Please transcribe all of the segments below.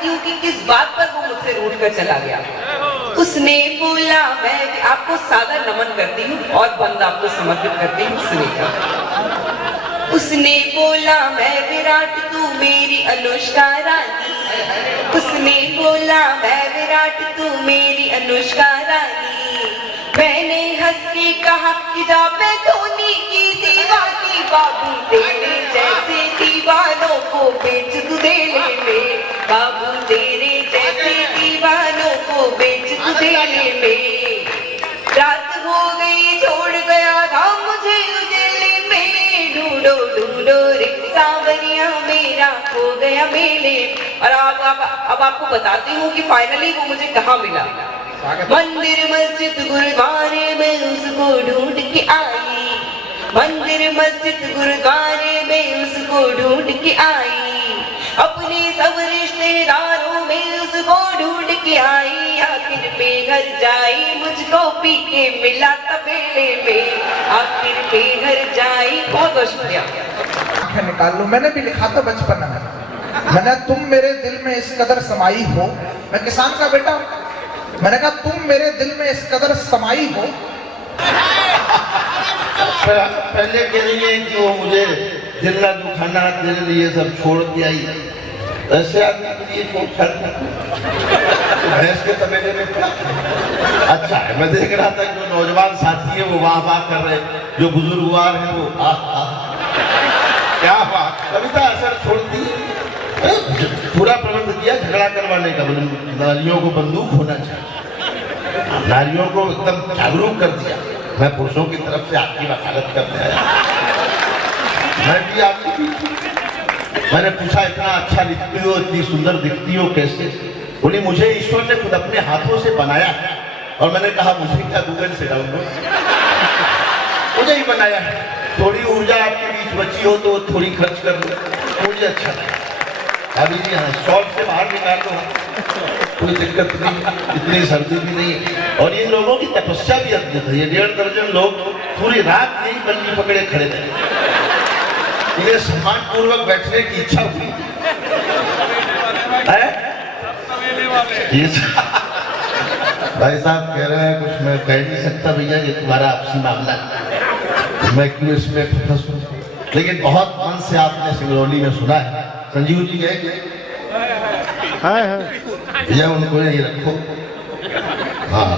जानती हूँ कि किस बात पर वो मुझसे रूठ कर चला गया। उसने बोला मैं आपको सादर नमन करती हूँ और बंद आपको समर्पित करती हूँ, सुनिएगा। उसने बोला मैं विराट तू मेरी अनुष्का रानी। उसने बोला मैं विराट तू मेरी अनुष्का रानी। मैंने हंस के कहा कि जा मैं धोनी की दीवानी, बाबू तेरे जैसे दीवानों को बेच तू देने में, बाबू तेरे जैसे दीवानों को बेच तू देने में। रात हो गई छोड़ गया था मुझे उजेले में, ढूंढो ढूंढो रे सांवरिया मेरा खो गया मेले। और अब आपको बताती हूँ कि फाइनली वो मुझे कहाँ मिला। मंदिर मस्जिद गुरुद्वारे में उसको ढूंढ के आई, मंदिर मस्जिद गुरुद्वारे में उसको ढूंढ के आई, अपने सब रिश्तेदारों में उसको ढूंढ के आई। आखिर में घर जाई मुझको पी के मिला तबेले में, आखिर में घर जाई। बहुत बहुत शुक्रिया। निकाल लो, मैंने भी लिखा था बचपन में, मैंने तुम मेरे दिल में इस कदर समाई हो। मैं किसान का बेटा, मैंने कहा तुम मेरे दिल में इस कदर समाई हो। पहले के लिए कि वो मुझे जिला दुखाना तेरे लिए सब छोड़ के आई, ऐसे आदमी के लिए कौन भैंस के तबेले में। अच्छा है, मैं देख रहा था जो नौजवान साथी है वो वाह वाह कर रहे, जो बुजुर्गवार है वो क्या बात। कविता असर छोड़ती है, पूरा प्रबंध किया झगड़ा करवाने का, नारियों को बंदूक होना चाहिए, नारियों को एकदम जागरूक कर दिया। मैं पुरुषों की तरफ से आपकी वकालत करने आया, मैं भी आपकी। मैंने पूछा इतना अच्छा लिखती हो, इतनी सुंदर दिखती हो कैसे? बोली मुझे ईश्वर ने खुद अपने हाथों से बनाया है। और मैंने कहा मुझे क्या गूगल से डाउनलोड, मुझे ही बनाया है। थोड़ी ऊर्जा आपके बीच बची हो तो थोड़ी खर्च कर लो, मुझे अच्छा लगा। अभी जी हाँ, शॉल से बाहर निकाल दो, कोई दिक्कत नहीं, इतनी सर्दी भी नहीं। और इन लोगों की तपस्या भी अद्भुत है। ये 1.5 दर्जन लोग पूरी रात नहीं बल्ली पकड़े खड़े थे, इन्हें सम्मान पूर्वक बैठने की इच्छा हुई है। भाई साहब कह रहे हैं कुछ मैं कह नहीं सकता भैया, ये तुम्हारा आपसी मामला, मैं क्यों इसमें फंसूं। लेकिन बहुत मन से आपने सिंगरौली में सुना है। संजीव जी गए भैया, उनको यही रखो। हाँ,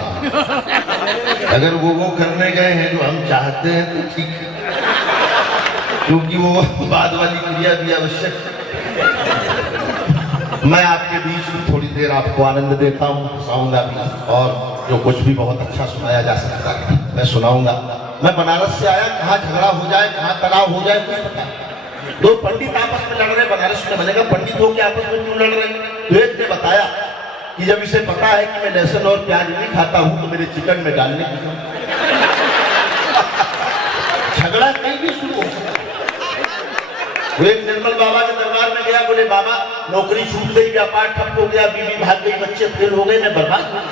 अगर वो करने गए हैं जो हम चाहते हैं तो ठीक है, क्योंकि वो बाद वाली क्रिया भी आवश्यक। मैं आपके बीच में थोड़ी देर आपको आनंद देता हूँ, हंसाऊंगा भी, और जो कुछ भी बहुत अच्छा सुनाया जा सकता है मैं सुनाऊंगा। मैं बनारस से आया, कहाँ झगड़ा हो जाए, कहाँ तनाव हो जाए कुछ पता। दो पंडित आपस में लड़ रहे बनारस में, मैंने कहा पंडित हो के आपस में क्यों लड़ रहे? तो एक ने बताया कि जब इसे पता है कि मैं लहसुन और प्याज नहीं खाता हूं तो मेरे चिकन में डालने की झगड़ा कहीं भी शुरू हो सकता है। वो एक निर्मल बाबा के दरबार में गया, बोले बाबा नौकरी छूट गई, व्यापार ठप हो गया, बीवी भाग गई, बच्चे फेल हो गए, मैं बर्बाद हो गया,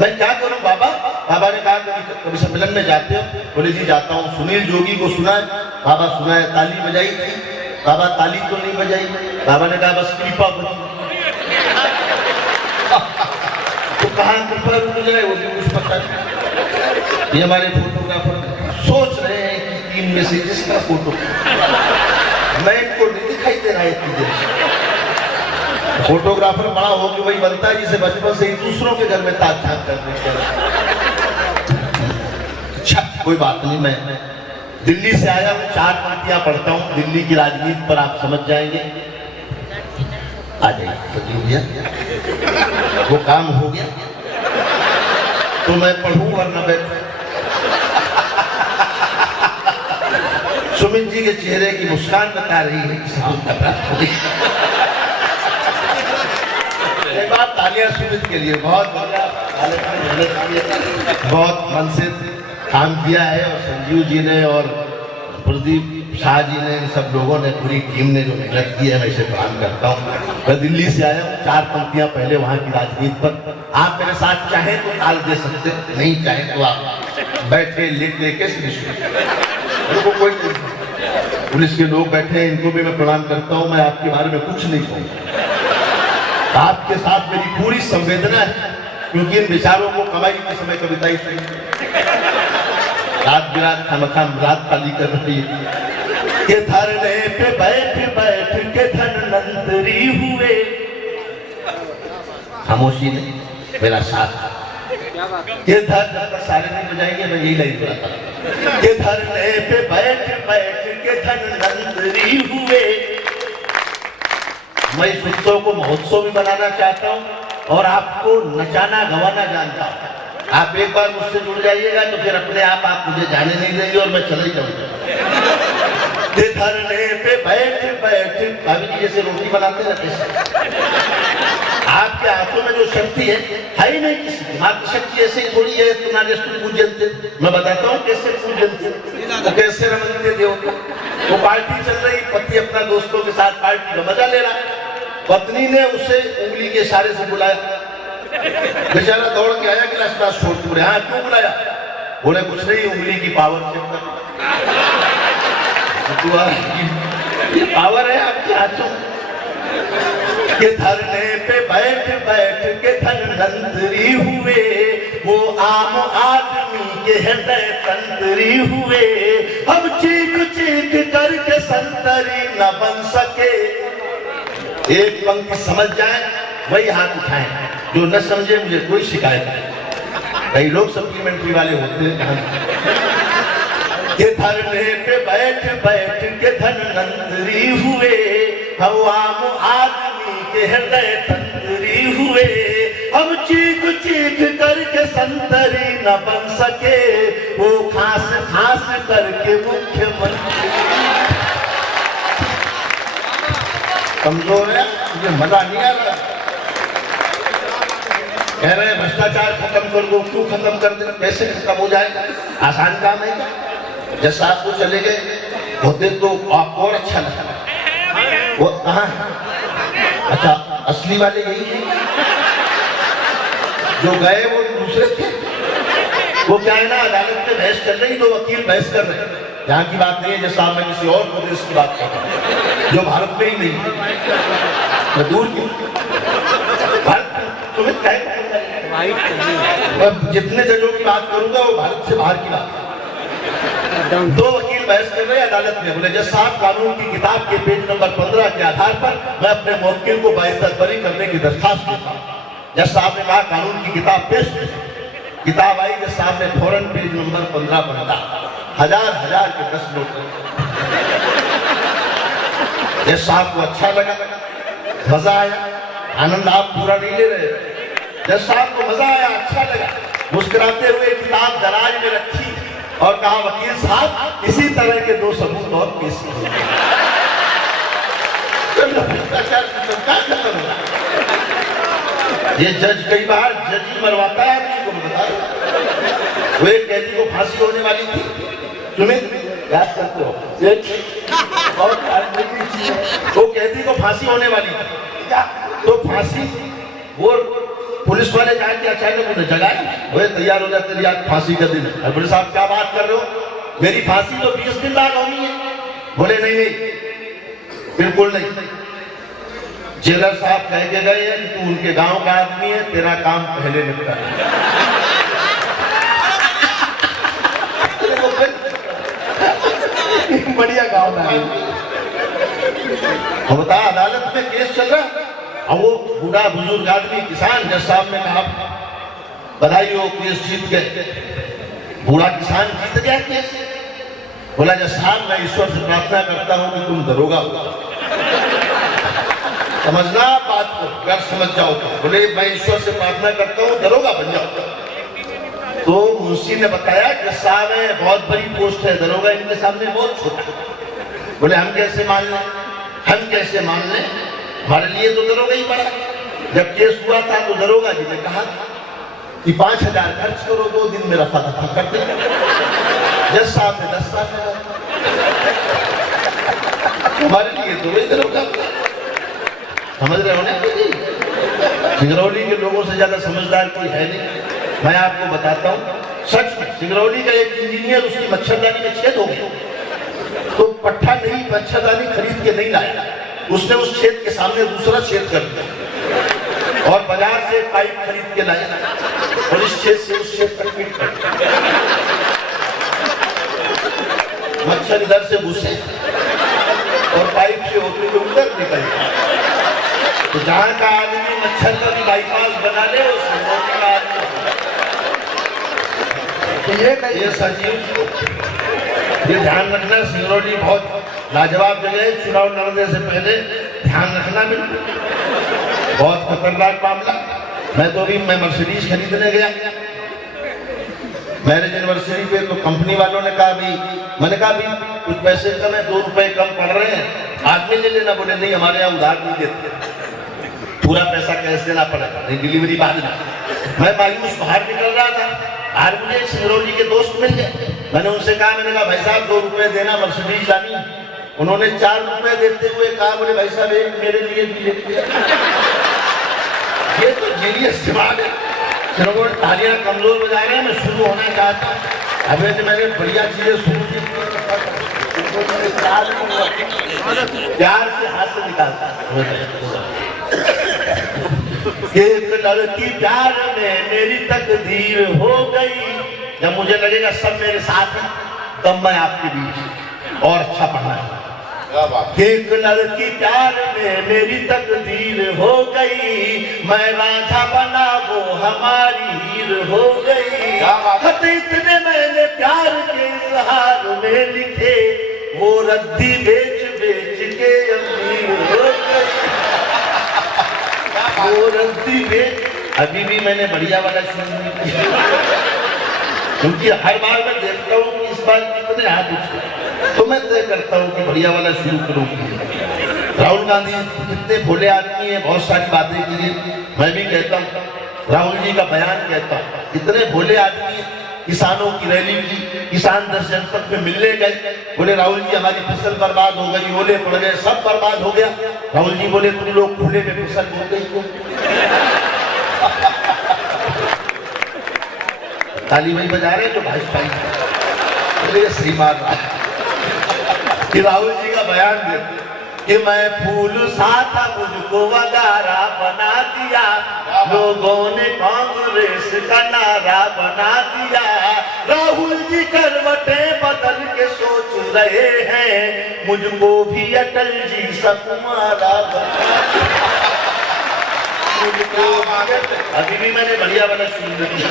मैं क्या करूं बाबा? बाबा ने कहा कभी सम्मेलन में जाते हो? बोले जी जाता हूँ। सुनील जोगी को सुना है? बाबा सुना है। ताली बजाई थी? बाबा ताली तो नहीं बजाई। बाबा ने कहा बस कृपा बजी। तो कहाँ कृपा रुक जाए वो भी कुछ पता नहीं। ये हमारे फोटोग्राफर सोच रहे हैं कि टीम में से जिसका फोटो मैं इनको नहीं दिखाई दे रहा है इतनी देर से। फोटोग्राफर बड़ा हो कि वही बनता है जिसे बचपन से ही दूसरों के घर में ताक झाक करने। अच्छा कोई बात नहीं, मैं दिल्ली से आया हूँ, 4 पंक्तियां पढ़ता हूँ, दिल्ली की राजनीति पर आप समझ जाएंगे। आ जाइए सचिव भैया, वो काम हो गया तो मैं पढ़ूं वरना बैठ। सुमित जी के चेहरे की मुस्कान बता रही है कि एक बार तालियां सुमित के लिए, बहुत बहुत मन से काम किया है। और संजीव जी ने और प्रदीप शाह जी ने, इन सब लोगों ने, पूरी टीम ने जो मेहनत की है, मैं इसे प्रणाम करता हूँ। मैं दिल्ली से आया हूँ, 4 पंक्तियां पहले वहाँ की राजनीति पर। आप मेरे साथ चाहें तो ताल दे सकते, नहीं चाहें तो आप बैठे लिख लेके कोई पुलिस के लोग बैठे हैं, इनको भी मैं प्रणाम करता हूँ। मैं आपके बारे में कुछ नहीं कहूँगा, आपके साथ मेरी पूरी संवेदना है, क्योंकि इन विचारों को कमाई के समय कविता ही सुनी, रात बिरात खामखाम रात खाली कर रही है कि धरने पे बैठ बैठ के धनवंतरी हुए। खामोशी ने मेरा साथ, ये धर सारे नहीं बजाएंगे, मैं यही लाइन बोला था कि धरने पे बैठ बैठ के धनवंतरी हुए। मैं इस उत्सव को महोत्सव भी बनाना चाहता हूँ और आपको नचाना गवाना जानता हूँ। आप एक बार मुझसे जुड़ जाइएगा तो फिर अपने आप मुझे जाने नहीं देंगे और मैं चला ही जाऊंगा। धरने पे बैठ बैठ, भाभी जी जैसे रोटी बनाते रहते आपके हाथों में जो शक्ति है ही नहीं किसी की। आपकी शक्ति ऐसे ही थोड़ी है, तुम्हारे पूजनते। मैं बताता हूँ कैसे पूजनते, तो कैसे रमनते देवता। वो पार्टी चल रही, पति अपना दोस्तों के साथ पार्टी का मजा ले रहा है, पत्नी ने उसे उंगली के इशारे से बुलाया, बेचारा दौड़ के आया गिलास ग्लास छोड़ के। हाँ क्यों बुलाया? बोले कुछ नहीं, उंगली की पावर चेक कर। पावर है आपके हाथों। के धरने पे बैठ बैठ के धनवंतरी हुए, वो आम आदमी के हृदय तंतरी हुए। हम चीख चीख करके संतरी न बन सके। एक पंक्ति समझ जाए वही हाथ उठाएं, जो न समझे मुझे कोई शिकायत नहीं। कई लोग सप्लीमेंट्री वाले होते हैं। के धरने पे बैठ बैठ के धनवंतरी हुए, हम आम आदमी के हृदय तंतरी हुए। हम चीख चीख करके संतरी न बन सके, वो खास खास करके मुख्यमंत्री। कमजोर है, मुझे मजा नहीं आ रहा। कह रहे हैं भ्रष्टाचार खत्म कर दो, क्यों खत्म कर दे? कैसे खत्म हो जाए? आसान काम है क्या? जैसा आपको चले गए होते तो आपको और अच्छा लगा। वो कहाँ है? अच्छा असली वाले यही है, जो गए वो दूसरे थे। वो क्या है ना, अदालत में बहस कर रही, तो वकील बहस कर रहे हैं। यहाँ की बात नहीं है, जैसा मैं किसी और प्रदेश की बात कर रहा हूँ जो भारत में ही नहीं है, मैं दूर की भारत तुम्हें क्या जितने जजों की बात करूंगा वो भारत से बाहर की बात है। दो वकील बहस कर रहे हैं अदालत में। बोले जज साहब, कानून की किताब के पेज नंबर 15 के आधार पर मैं अपने मुवक्किल को बाइज्जत बरी करने की दरखास्त देता हूँ। जज साहब ने कहा कानून की किताब पेश। किताब आई, जज साहब ने फौरन पेज नंबर 15 पढ़ा। हजार हजार के 10 नोट। जज साहब को अच्छा लगा, मजा आया। आनंद आप पूरा नहीं ले रहे। जज साहब को मजा आया, अच्छा लगा। मुस्कुराते हुए किताब दराज में रखी और कहा वकील साहब, इसी तरह के 2 सबूत और पेश कीजिए। ये जज कई बार जज ही मरवाता है आदमी को, बता रहा। वो एक कैदी को फांसी होने वाली थी, सुने याद करते हो? वो कैदी को फांसी होने वाली थी, तो फांसी वो पुलिस वाले जाके अचानक उन्हें जगाया, वो तैयार हो जाते हैं, आज फांसी का दिन है। बोले साहब क्या बात कर रहे हो? मेरी फांसी तो 20 दिन बाद होनी है। बोले नहीं नहीं, बिल्कुल नहीं। जेलर साहब कह के गए हैं कि तू उनके गांव का आदमी है, तेरा काम पहले निपटा। बढ़िया गांव का हम बता, अदालत में केस चल रहा। अब वो बूढ़ा बुजुर्ग आदमी किसान, जज साहब ने कहा बधाई हो, केस जीत गए। बूढ़ा किसान जीत गया केस। बोला जज साहब, मैं ईश्वर से प्रार्थना करता हूं कि तुम दरोगा हो। समझना बात को, अगर समझ जाओ तो। बोले मैं ईश्वर से प्रार्थना करता हूं दरोगा बन जाओ। तो मुंशी ने बताया जज साहब है, बहुत बड़ी पोस्ट है, दरोगा इनके सामने बहुत छोटा। बोले हम कैसे मान लें? हम कैसे मान लें? हमारे लिए तो दरोगा ही पड़ा। जब केस हुआ था तो दरोगा जी ने कहा कि 5000 खर्च करो, 2 दिन में रफा दफा करते। जज साहब ने 10 साल लगा। हमारे लिए तो वही दरोगा। समझ रहे हो ना? सिंगरौली के लोगों से ज्यादा समझदार कोई है नहीं। मैं आपको बताता हूँ सच में, सिंगरौली का एक इंजीनियर, उसकी मच्छरदानी में छेद हो गया, तो पट्टा नहीं, मच्छरदानी खरीद के नहीं लाया। उसने उस छेद के सामने दूसरा छेद कर दिया। और बाजार से पाइप खरीद के लाए और इस छेद से उस छेद तक फिट कर। मच्छर इधर से घुसे और पाइप से होते हुए उधर निकल जाए। तो जहां का आदमी मच्छर का भी बाईपास बना ले उस का आदमी तो ये सजीव, ये ध्यान रखना। सिंगरौली बहुत लाजवाब जगह है, चुनाव लड़ने से पहले ध्यान रखना। बिल्कुल बहुत खतरनाक मामला। मैं तो अभी मर्सिडीज खरीदने गया मैरिज एनिवर्सरी पे, तो कंपनी वालों ने कहा भाई, मैंने कहा भाई कुछ पैसे कम है, 2 रुपए कम पड़ रहे हैं, आदमी ले लेना। बोले नहीं, हमारे यहाँ उधार नहीं देते, पूरा पैसा कैश देना पड़ेगा, नहीं डिलीवरी बाद में। मैं मायूस बाहर निकल रहा था, आज मुझे सिंगरौली के दोस्त मिल गए। मैंने उनसे कहा, मैंने कहा भाई साहब 2 रुपए देना, मर्सिडीज लानी। उन्होंने 4 रुपए देते हुए कहा, बोले भाई साहब एक मेरे लिए भी ले। ये तो जीनियस दिमाग है। चलो तालियां कमजोर बजा रहे हैं, मैं शुरू होना चाहता हूँ। अभी तो मैंने बढ़िया चीजें शुरू की, प्यार से हाथ से निकालता। एक लड़की प्यार में मेरी तकदीर हो गई। जब मुझे लगेगा सब मेरे साथ हैं, तब मैं आपके बीच और अच्छा पढ़ना है। एक लड़की प्यार में मेरी तकदीर हो गई, मैं राधा बना वो हमारी हीर हो गई। खत इतने मैंने प्यार के इजहार में लिखे, वो रद्दी बेच बेच के अमीर हो गई। वो रद्दी बेच, अभी भी मैंने बढ़िया वाला शुरू नहीं किया, क्योंकि हर बार मैं देखता हूँ कि इस बार कितने हाथ उठते, तो मैं तय करता हूँ कि बढ़िया वाला शुरू करूँगी। राहुल गांधी कितने भोले आदमी है, बहुत सारी बातें की है। मैं भी कहता हूँ, राहुल जी का बयान कहता हूँ, इतने भोले आदमी, किसानों की रैली की, किसान 10 जनपद में मिलने गए, बोले राहुल जी हमारी फसल बर्बाद हो गई, ओले पड़ गए, सब बर्बाद हो गया। राहुल जी बोले तुम लोग खुले में फसल हो गई को। ताली वही बजा रहे जो भाजपा सही मार रहा है। कि राहुल जी का बयान दे कि मैं फूल सा था, मुझको वगारा बना दिया, लोगों ने कांग्रेस का नारा बना दिया। राहुल जी करवटें बदल के सोच रहे हैं, मुझको भी अटल जी सा तुम्हारा बना दिया। अभी भी मैंने बढ़िया वाला सुन लिया।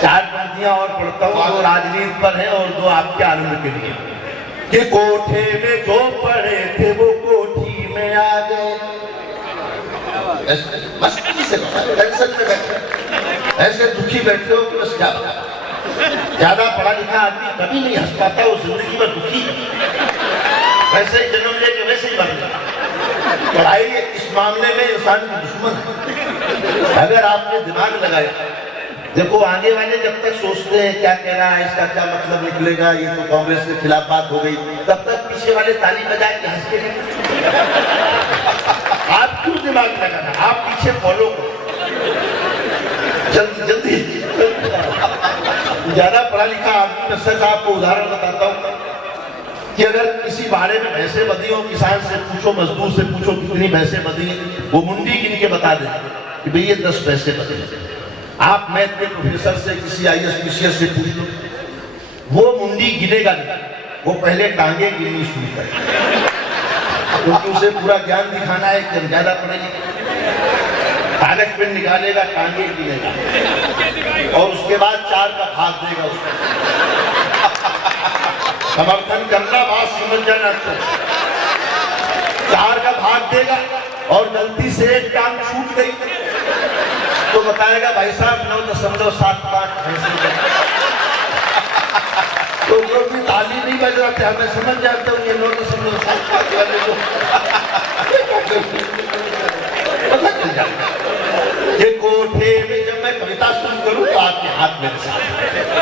4 पंक्तियां और पढ़ता हूँ, 2 राजनीति पर है और 2 आपके आनंद के लिए। कि कोठे में जो पड़े थे वो कोठी में आ गए। बस से टेंशन में बैठे, ऐसे दुखी बैठे हो कि बस क्या, ज्यादा पढ़ा लिखा आदमी कभी नहीं हंस पाता, वो जिंदगी में दुखी, वैसे ही जन्म लेके वैसे ही मर जाता। पढ़ाई इस मामले में इंसान की दुश्मन है। अगर आपने दिमाग लगाया, देखो आगे वाले जब तक सोचते हैं क्या कह रहा है, इसका क्या मतलब निकलेगा, ये तो कांग्रेस के खिलाफ बात हो गई, तब तक पीछे वाले ताली बजा के हंस के। आप क्यों दिमाग लगाना, आप पीछे फॉलो करो, जल्दी जल्दी। ज्यादा पढ़ा लिखा आदमी में सच आपको उदाहरण बताता हूँ कि अगर किसी बारे में भैंसे बंधी हो, किसान से पूछो, मजदूर से पूछो कितनी भैंसे बंधी है, वो मुंडी गिन के बता दे कि भाई ये 10 भैंसे बंधी। आप मैथ के प्रोफेसर से, किसी IAS PCS से पूछ लो, वो मुंडी गिनेगा नहीं, वो पहले टांगे गिननी शुरू करेगा, क्योंकि उसे पूरा ज्ञान दिखाना है कि ज्यादा पढ़ेगी। कागज पेन निकालेगा, टांगे गिनेगा और उसके बाद 4 का भाग देगा उसको। समर्थन करना, बात समझ जाना। 4 का भाग देगा और गलती से एक टांग छूट गई तो बताएगा भाई साहब 9.75 तो जो भी ताली नहीं बज रहा था, मैं समझ जाता हूँ ये 9.75 वाले को पता चल जाता। ये कोठे में जब मैं कविता शुरू करूँ तो आपके हाथ मेरे साथ,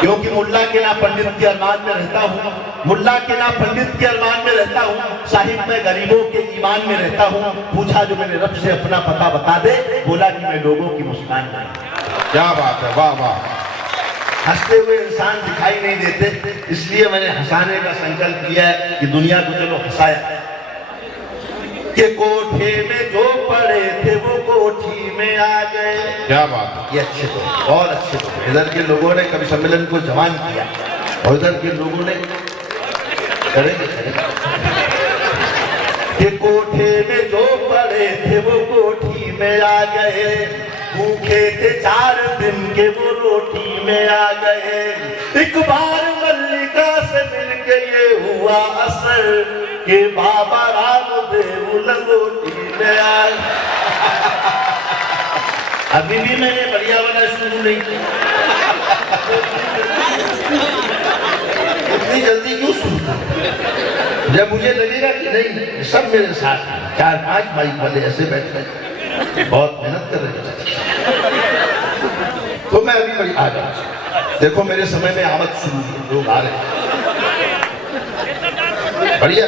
क्योंकि मुल्ला के ना पंडित के अरमान में रहता हूँ, मुल्ला के ना पंडित के अरमान में रहता हूँ, साहिब मैं गरीबों के ईमान में रहता हूँ। पूछा जो मैंने रब से अपना पता बता दे, बोला कि मैं लोगों की मुस्कान में। क्या बात है, वाह वाह। हंसते हुए इंसान दिखाई नहीं देते, इसलिए मैंने हंसाने का संकल्प किया है कि दुनिया को चलो हंसाया। कि कोठे में जो पड़े थे वो कोठी में आ गए। क्या बात है, ये अच्छे तो और अच्छे तो इधर के लोगों ने कवि सम्मेलन को जवान किया और इधर के लोगों ने करेंगे कि कोठे में जो पड़े थे वो कोठी में आ गए, भूखे थे 4 दिन के वो रोटी में आ गए। एक बार मल्लिका से मिलके ये हुआ असर कि बाबा रामदेव लंगोटी में आए। अभी भी मैंने बढ़िया वाला शुरू नहीं किया। इतनी जल्दी क्यों सुनता? जब मुझे लगेगा कि नहीं सब मेरे साथ 4-5 बाइक वाले ऐसे बैठे बहुत मेहनत कर रहे तो मैं अभी बड़ी आ जाऊँ। देखो मेरे समय में आवत शुरू हुई, लोग आ रहे बढ़िया।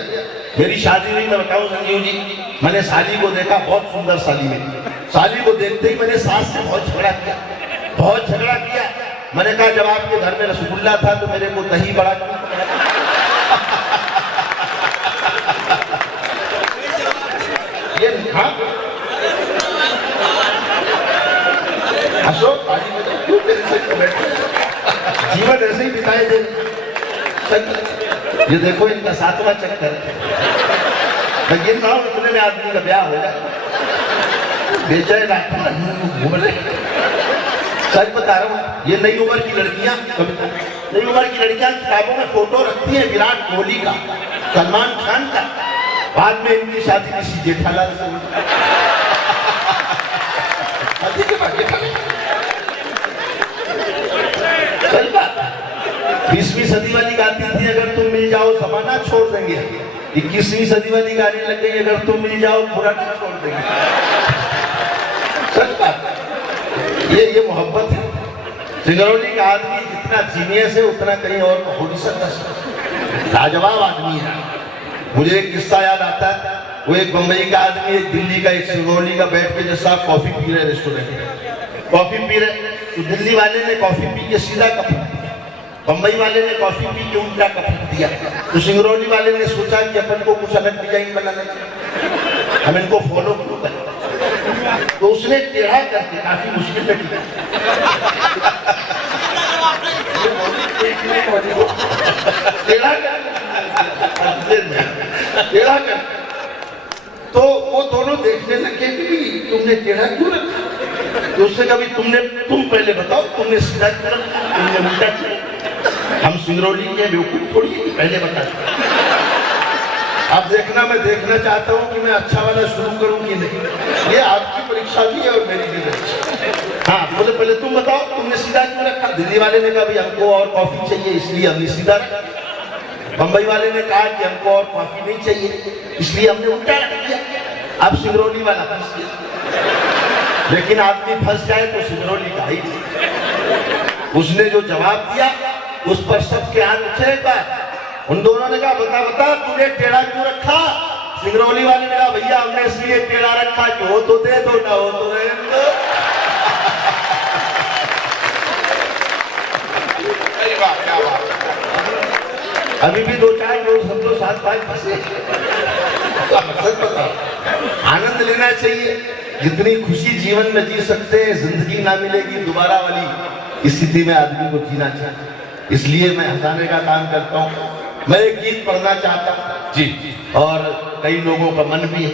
मेरी शादी हुई, मैं बताऊं संजीव जी, मैंने साली को देखा, बहुत सुंदर साली मेरी। साली को देखते ही मैंने सास से बहुत झगड़ा किया, बहुत झगड़ा किया। मैंने कहा जब आपके घर में रसगुल्ला था तो मेरे को दही बड़ा क्यों? ये हाँ अशोक क्यों तेरे से बैठे? जीवन ऐसे ही बिताए दे। ये देखो इनका 7वां चक्कर मैं गिन रहा हूँ, इतने में आदमी का ब्याह हो जाए। बेचारे डॉक्टर घूम रहे। सच बता रहा हूँ, ये नई उम्र की लड़कियां, नई उम्र की लड़कियां किताबों में फोटो रखती हैं विराट कोहली का, सलमान खान का। बाद में इनकी शादी किसी जेठालाल से हुई। 20वीं सदी वाली गाती थी अगर तुम मिल जाओ जमाना छोड़ देंगे। 21वीं सदी वाली गाने लग गई अगर तुम मिल जाओ पुराना छोड़ देंगे। सच बात, ये मोहब्बत है। सिंगरौली का आदमी जितना जीनियस है उतना कहीं और हो नहीं सकता। लाजवाब आदमी है। मुझे एक किस्सा याद आता है, वो एक बम्बई का आदमी एक दिल्ली का एक सिंगरौली का बैठ के जैसा कॉफी पी रहे रेस्टोरेंट में, कॉफी पी रहे तो दिल्ली वाले ने कॉफी पी के सीधा कप, बम्बई वाले ने कॉफी पी के उल्टा कप दिया। तो सिंगरौली वाले ने सोचा कि अपन को कुछ अलग डिजाइन बनाना चाहिए, हम इनको फॉलो क्यों करें। तो उसने टेढ़ा करके काफी मुश्किल में किया टेढ़ा कर। तो वो दोनों देखने लगे कि तुमने टेढ़ा क्यों रखा। तो उससे कभी तुम पहले बताओ तुमने सीधा क्यों रखा, तुमने उल्टा क्यों। हम सिंगरौली के बेवकूफ थोड़ी पहले बता। अब देखना, मैं देखना चाहता हूँ कि मैं अच्छा वाला शुरू करूँ कि नहीं। ये आपकी परीक्षा भी है और मेरी भी परीक्षा। हाँ बोले पहले तुम बताओ तुमने सीधा क्यों रखा। दिल्ली वाले ने कहा भाई हमको और कॉफी चाहिए इसलिए हमने सीधा रखा। बम्बई वाले ने कहा कि हमको और कॉफी नहीं चाहिए इसलिए हमने उल्टा रख दिया। अब सिंगरौली वाला फंस गया। लेकिन आदमी फंस जाए तो सिंगरौली का ही। उसने जो जवाब दिया उस पर सबके हाथ उठे। उन दोनों ने कहा बता बता तूने टेढ़ा क्यों रखा। सिंगरौली वाले ने कहा भैया हमने इसलिए टेढ़ा रखा कि हो तो दे दो, ना हो तो रहने दो। क्या बात। अभी भी 2-4 लोग सब लोग 7-5 फंसे। आनंद लेना चाहिए। जितनी खुशी जीवन में जी सकते हैं, जिंदगी ना मिलेगी दोबारा वाली स्थिति में आदमी को जीना चाहिए। इसलिए मैं हंसाने का काम करता हूँ। मैं एक गीत पढ़ना चाहता हूँ जी, और कई लोगों का मन भी है।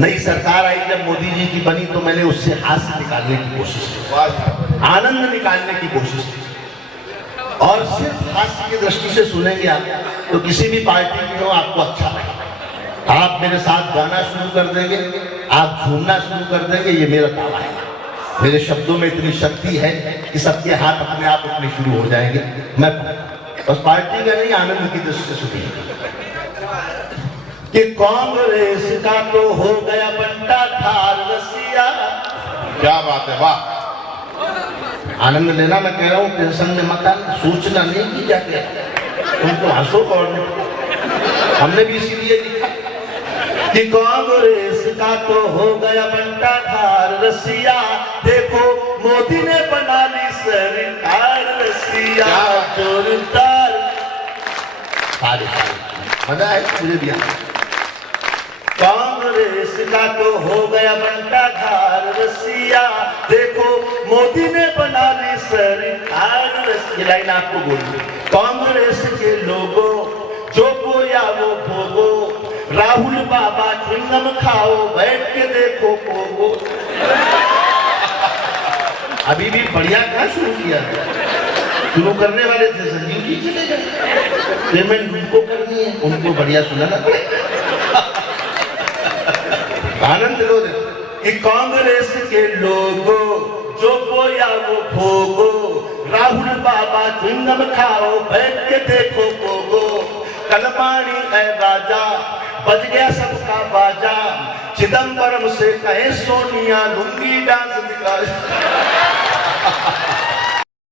नई सरकार आई जब मोदी जी की बनी तो मैंने उससे हास्य निकालने की कोशिश की, आनंद निकालने की कोशिश की। और सिर्फ हास्य की दृष्टि से सुनेंगे आप तो किसी भी पार्टी की हो आपको अच्छा लगेगा। आप मेरे साथ गाना शुरू कर देंगे, आप झूमना शुरू कर देंगे, ये मेरा दावा है। मेरे शब्दों में इतनी शक्ति है कि सबके हाथ अपने आप उठने शुरू हो जाएंगे। मैं बस पार्टी का नहीं, आनंद की दृष्टि से सुनिए कि कांग्रेस का तो हो गया बंटा थार रसिया। क्या बात है, वाह। आनंद लेना मैं कह रहा हूँ, टेंशन में मत आना, सोचना नहीं कि क्या कह तुम तो हंसो। और हमने भी इसीलिए लिखा कि कांग्रेस का तो हो गया बंटा थार रसिया, देखो मोदी ने बना ली सरकार रसिया। जोरदार मजा है, मुझे भी कांग्रेस का तो हो गया बनता धार रसिया, देखो मोदी ने बना ली सरकार। ये लाइन आपको बोलनी, कांग्रेस के लोगों जो बोया वो भोगो, राहुल बाबा च्युइंगम खाओ, बैठ के देखो पोगो। अभी भी बढ़िया कहाँ शुरू किया, शुरू करने वाले थे संजीव जी चले गए, पेमेंट उनको करनी है, उनको बढ़िया सुनाना पड़ेगा। आनंद लो कि कांग्रेस के लोगों जो बोया वो भोगो, राहुल बाबा च्युइंगम खाओ, बैठ के देखो पोगो। कलमाणी है राजा, बज गया सबका बाजा, चिदम्बरम से कहे सोनिया लुंगी डांस दिखा।